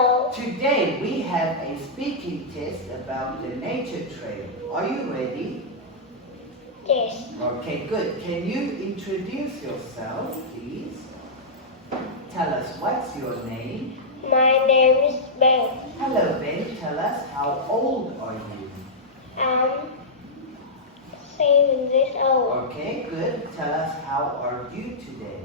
Hello. Today we have a speaking test about the nature trail. Are you ready? Yes. Okay, good. Can you introduce yourself, please? Tell us what's your name. My name is Ben. Hello, Ben. Tell us how old are you? I'm 7 years old. Okay, good. Tell us how are you today?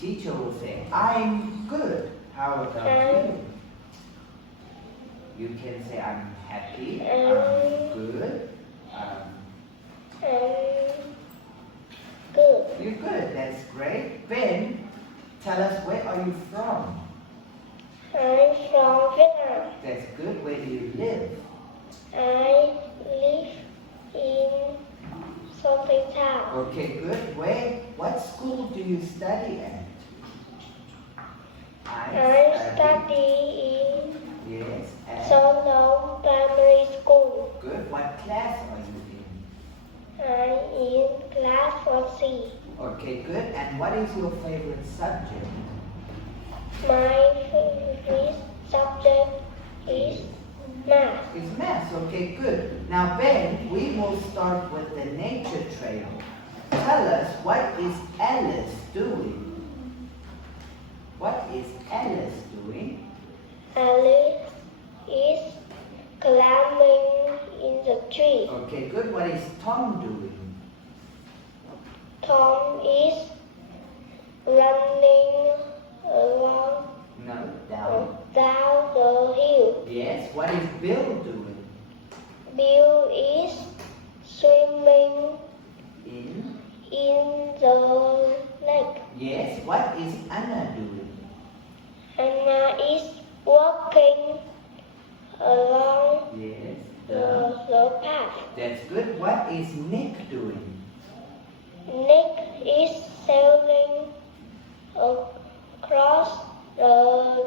Teacher will say, I'm good. How about you? You can say, I'm happy, I'm good, Good. You're good, that's great. Ben, tell us, where are you from? I'm from Vietnam. That's good. Where do you live? I live in Something Town. Okay, good. What school do you study at? I study in Yes, at? Solo Primary School. Good. What class are you I'm in class 4C. in? Okay, good. And what is your favorite subject? My favorite subject is math. It's math. Okay, good. Now, Ben, we will start with the nature trail. Tell us, what is Alice doing? What is Alice doing? Alice is climbing in the tree. Okay, good. What is Tom doing? Tom is running along No, down. down the hill. Yes. What is Bill doing? Bill is swimming In. in the lake. Yes. What is Anna doing? Anna is walking along Yes. the path. That's good. What is Nick doing? Nick is sailing across the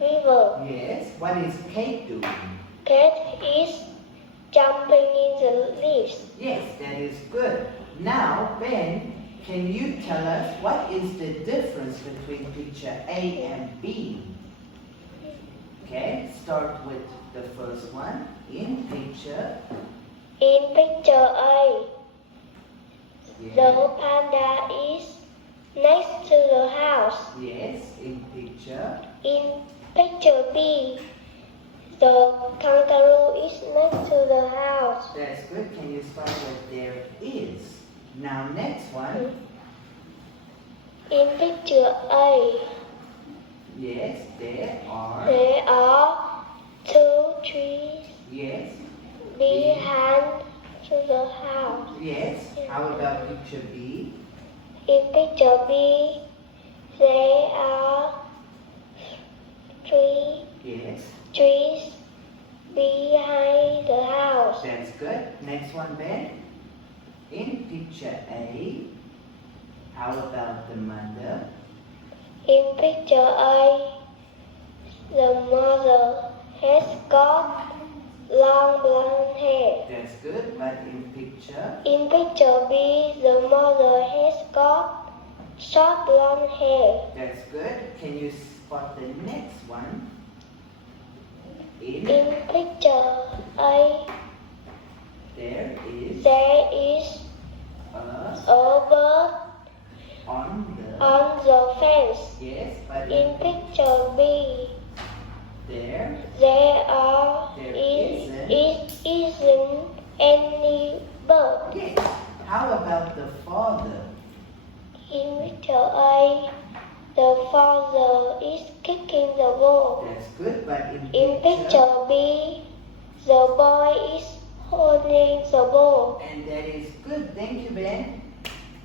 river. Yes. What is Kate doing? Kate is jumping in the leaves. Yes, that is good. Now, Ben, can you tell us what is the difference between picture A and B? Okay, start with the first one. In picture. In picture A, Yes. the panda is next to the house. Yes, in picture. In picture B, the kangaroo is next to the house. That's good. Can you start with there is? Now, next one. In picture A, Yes, there are. there are 2 trees Yes. behind the house. Yes. How about picture B? In picture B, there are 3 Yes. trees behind the house. That's good. Next one, Ben. In picture A, how about the mother? In picture A, the mother has got long blonde hair. That's good. But in picture, In picture B, the mother has got short blonde hair. that's good. Can you spot the next one? In In picture A, there is there is a bird on on the fence. yes, but In picture B, there there isn't any bird. yes. How about the father? In picture A, the father is kicking the ball. That's good. But In picture B, the boy is holding the ball. and that is good. Thank you, Ben.